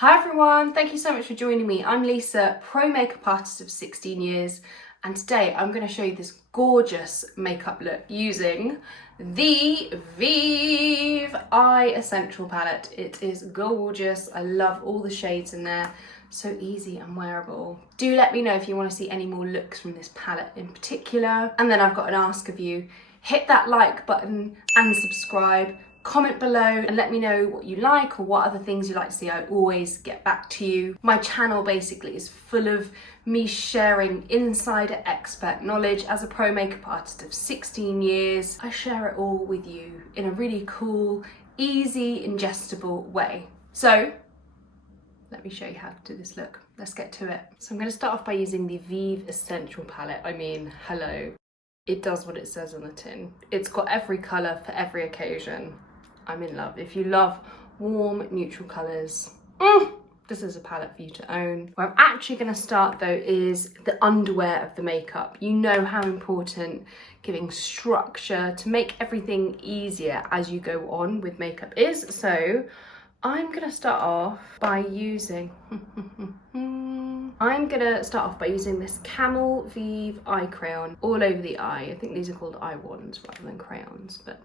Hi everyone, thank you so much for joining me. I'm Lisa, pro makeup artist of 16 years, and today I'm going to show you this gorgeous makeup look using the Vieve Eye Essential Palette. It is gorgeous. I love all the shades in there. So easy and wearable. Do let me know if you want to see any more looks from this palette in particular. And then I've got an ask of you. Hit that like button and subscribe. Comment below and let me know what you like or what other things you'd like to see. I always get back to you. My channel basically is full of me sharing insider expert knowledge. As a pro makeup artist of 16 years, I share it all with you in a really cool, easy, ingestible way. So let me show you how to do this look. Let's get to it. So I'm going to start off by using the Vieve Essential Palette. I mean, hello. It does what it says on the tin. It's got every colour for every occasion. I'm in love. If you love warm, neutral colours, this is a palette for you to own. Where I'm actually going to start though is the underwear of the makeup. You know how important giving structure to make everything easier as you go on with makeup is. So I'm going to start off by using this Camel Vieve eye crayon all over the eye. I think these are called eye wands rather than crayons, but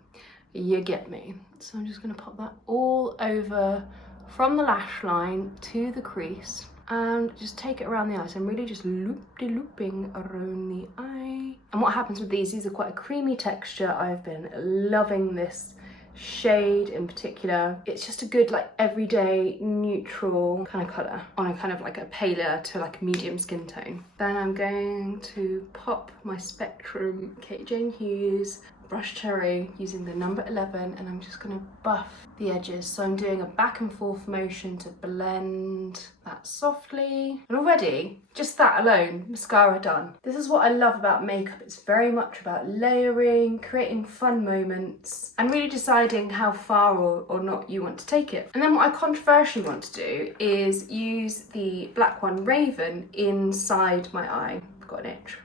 you get me. So I'm just going to pop that all over from the lash line to the crease and just take it around the eye. So I'm really just looping around the eye. And what happens with these are quite a creamy texture. I've been loving this shade in particular. It's just a good like everyday neutral kind of colour on a kind of like a paler to like a medium skin tone. Then I'm going to pop my Spectrum Katie Jane Hughes brush cherry using the number 11, and I'm just going to buff the edges. So I'm doing a back and forth motion to blend that softly. And already, just that alone, mascara done. This is what I love about makeup. It's very much about layering, creating fun moments, and really deciding how far or not you want to take it. And then what I controversially want to do is use the black one Raven inside my eye. I've got an itch.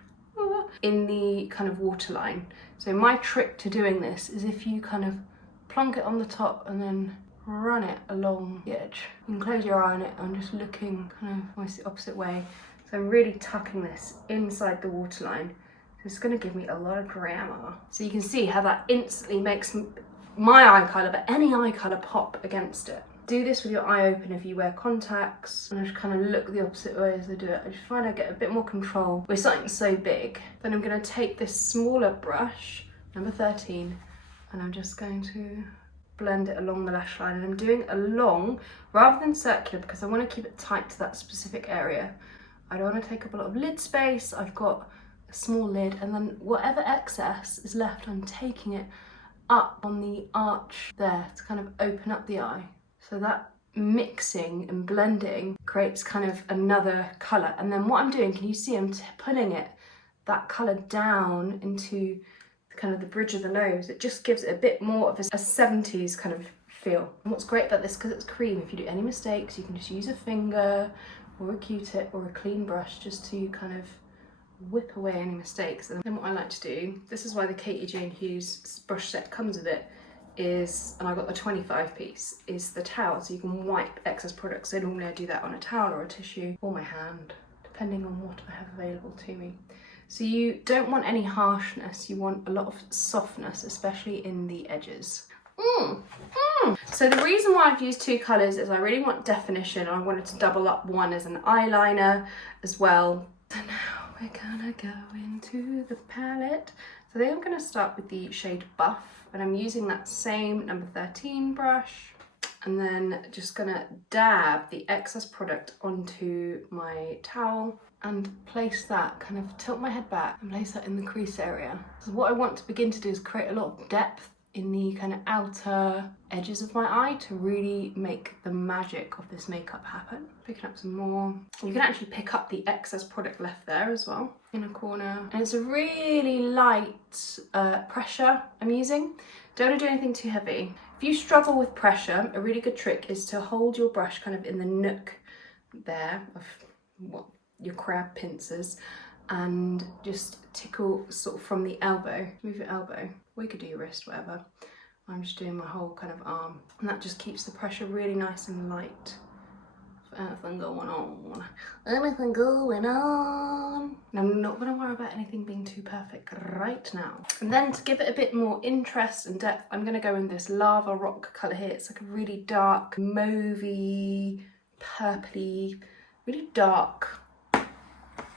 In the kind of waterline. So my trick to doing this is if you kind of plonk it on the top and then run it along the edge. You can close your eye on it and just looking kind of almost the opposite way. So I'm really tucking this inside the waterline. So it's going to give me a lot of glamour. So you can see how that instantly makes my eye colour, but any eye colour, pop against it. Do this with your eye open if you wear contacts, and I just kind of look the opposite way as I do it. I just find I get a bit more control with something so big. Then I'm going to take this smaller brush, number 13, and I'm just going to blend it along the lash line. And I'm doing along rather than circular because I want to keep it tight to that specific area. I don't want to take up a lot of lid space. I've got a small lid, and then whatever excess is left, I'm taking it up on the arch there to kind of open up the eye. So that mixing and blending creates kind of another colour. And then what I'm doing, can you see I'm pulling it, that colour down into kind of the bridge of the nose. It just gives it a bit more of a 70s kind of feel. And what's great about this, because it's cream, if you do any mistakes, you can just use a finger or a Q-tip or a clean brush just to kind of whip away any mistakes. And then what I like to do, this is why the Katie Jane Hughes brush set comes with it, is, and I got the 25 piece, is the towel, so you can wipe excess products. So normally I do that on a towel or a tissue or my hand, depending on what I have available to me. So you don't want any harshness, you want a lot of softness, especially in the edges. So the reason why I've used two colours is I really want definition. I wanted to double up one as an eyeliner as well. So now we're gonna go into the palette. So then I'm gonna start with the shade Buff, and I'm using that same number 13 brush, and then just gonna dab the excess product onto my towel and place that, kind of tilt my head back and place that in the crease area. So what I want to begin to do is create a lot of depth in the kind of outer edges of my eye to really make the magic of this makeup happen. Picking up some more. You can actually pick up the excess product left there as well in a corner. And it's a really light pressure I'm using. Don't want to do anything too heavy. If you struggle with pressure, a really good trick is to hold your brush kind of in the nook there of what your crab pincers and just tickle sort of from the elbow. Move your elbow, or you could do your wrist, whatever. I'm just doing my whole kind of arm, and that just keeps the pressure really nice and light Anything going on. Anything going on. And I'm not going to worry about anything being too perfect right now. And then to give it a bit more interest and depth, I'm going to go in this lava rock colour here. It's like a really dark, mauvey, purpley, really dark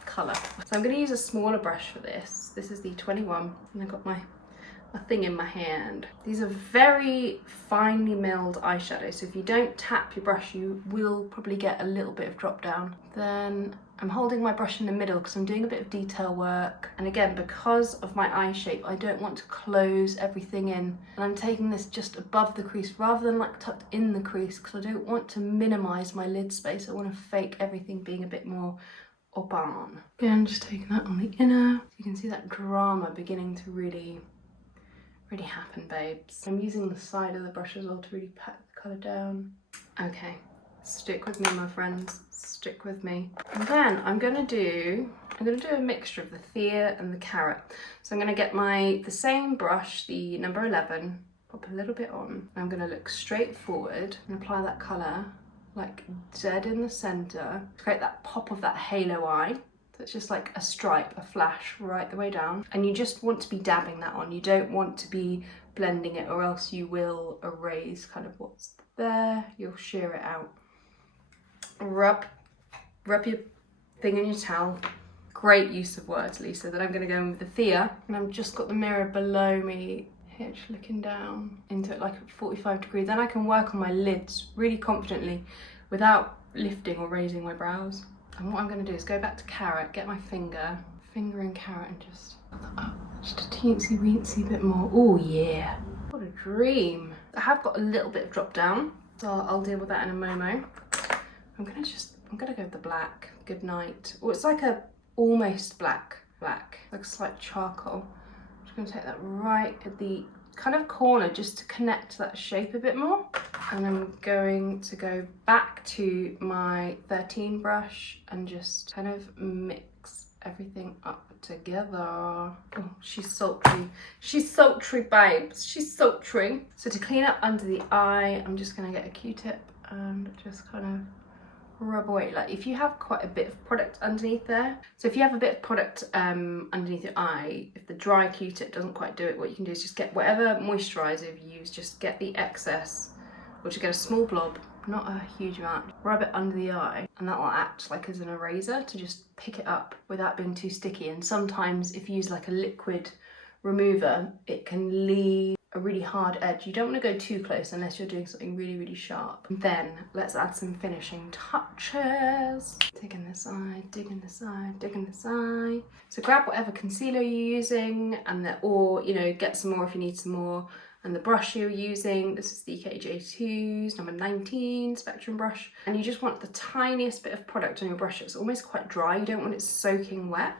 colour. So I'm going to use a smaller brush for this. This is the 21, and I've got my thing in my hand. These are very finely milled eyeshadows, so if you don't tap your brush you will probably get a little bit of drop down. Then I'm holding my brush in the middle because I'm doing a bit of detail work, and again because of my eye shape I don't want to close everything in, and I'm taking this just above the crease rather than like tucked in the crease because I don't want to minimize my lid space. I want to fake everything being a bit more open. Again, just taking that on the inner. You can see that drama beginning to really happen, babes. I'm using the side of the brush as well to really pack the colour down. Okay, stick with me, my friends, stick with me. And then I'm gonna do a mixture of the Thea and the Carrot. So I'm gonna get the same brush, the number 11, pop a little bit on. I'm gonna look straight forward and apply that colour like dead in the centre to create that pop of that halo eye. So it's just like a stripe, a flash right the way down. And you just want to be dabbing that on. You don't want to be blending it or else you will erase kind of what's there. You'll shear it out. Rub your thing in your towel. Great use of words, Lisa. Then I'm going to go in with the Thea. And I've just got the mirror below me here, just looking down into it like at 45 degrees. Then I can work on my lids really confidently without lifting or raising my brows. And what I'm going to do is go back to Carrot, get my finger in Carrot and just put that up just a teensy weensy bit more. Oh yeah, what a dream. I have got a little bit of drop down, so I'll deal with that in a momo. I'm gonna go with the black, Good Night. Well, it's like a almost black, like a slight charcoal. I'm just gonna take that right at the kind of corner just to connect that shape a bit more. And I'm going to go back to my 13 brush and just kind of mix everything up together. Oh, she's sultry. She's sultry, babes. She's sultry. So to clean up under the eye, I'm just gonna get a Q-tip and just kind of rub away. Like if you have quite a bit of product underneath there, so if you have a bit of product underneath your eye, if the dry Q-tip doesn't quite do it, what you can do is just get whatever moisturizer you use, just get the excess, or just get a small blob, not a huge amount, rub it under the eye, and that will act like as an eraser to just pick it up without being too sticky. And sometimes if you use like a liquid remover, it can leave a really hard edge. You don't want to go too close unless you're doing something really sharp. And then let's add some finishing touches. Digging this eye, digging this eye, digging this eye. So grab whatever concealer you're using or you know, get some more if you need some more. And the brush you're using, this is the Katie Jane Hughes number 19 Spectrum brush. And you just want the tiniest bit of product on your brush. It's almost quite dry, you don't want it soaking wet.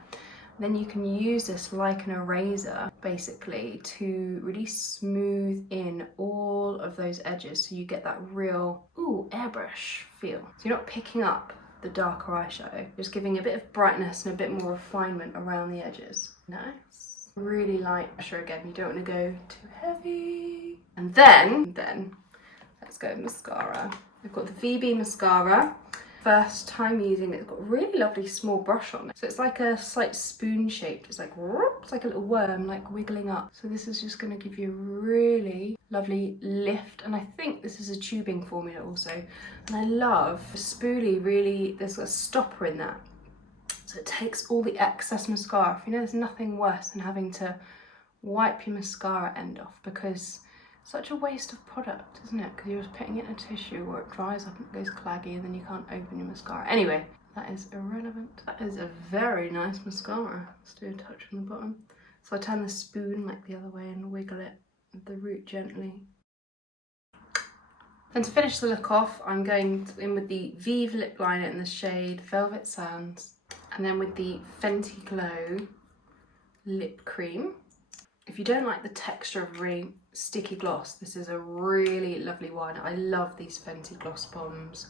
Then you can use this like an eraser basically to really smooth in all of those edges so you get that real airbrush feel. So you're not picking up the darker eyeshadow, just giving a bit of brightness and a bit more refinement around the edges. Nice. Really light pressure again, you don't want to go too heavy. And then let's go with mascara. I've got the Vieve mascara. First time using it, it's got a really lovely small brush on it. So it's like a slight spoon shaped. It's like a little worm like wiggling up. So this is just going to give you a really lovely lift. And I think this is a tubing formula also. And I love the spoolie, really, there's a stopper in that. So it takes all the excess mascara off. You know, there's nothing worse than having to wipe your mascara end off because such a waste of product, isn't it? Because you're just putting it in a tissue or it dries up and it goes claggy and then you can't open your mascara. Anyway, that is irrelevant. That is a very nice mascara. Let's do a touch on the bottom. So I turn the spoon like the other way and wiggle it with the root gently. Then to finish the look off, I'm going in with the Vieve lip liner in the shade Velvet Sands. And then with the Fenty Glow lip cream. If you don't like the texture of really sticky gloss, this is a really lovely one. I love these Fenty gloss bombs.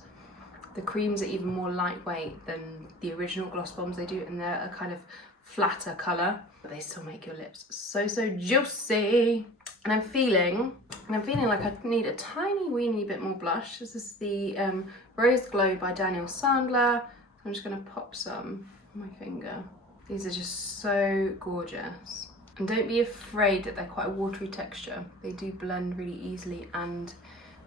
The creams are even more lightweight than the original gloss bombs they do, and they're a kind of flatter colour, but they still make your lips so juicy. And I'm feeling like I need a tiny weeny bit more blush. This is the Rose Glow by Daniel Sandler. I'm just gonna pop some on my finger. These are just so gorgeous. And don't be afraid that they're quite a watery texture. They do blend really easily and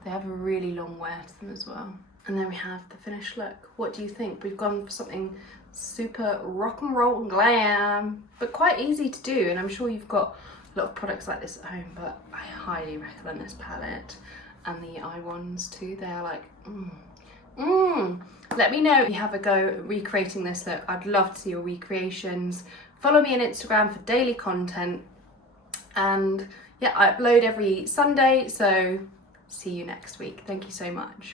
they have a really long wear to them as well. And then we have the finished look. What do you think? We've gone for something super rock and roll and glam, but quite easy to do. And I'm sure you've got a lot of products like this at home, but I highly recommend this palette and the eye ones too. They're like, Let me know if you have a go recreating this look. I'd love to see your recreations. Follow me on Instagram for daily content. And yeah, I upload every Sunday, so see you next week. Thank you so much.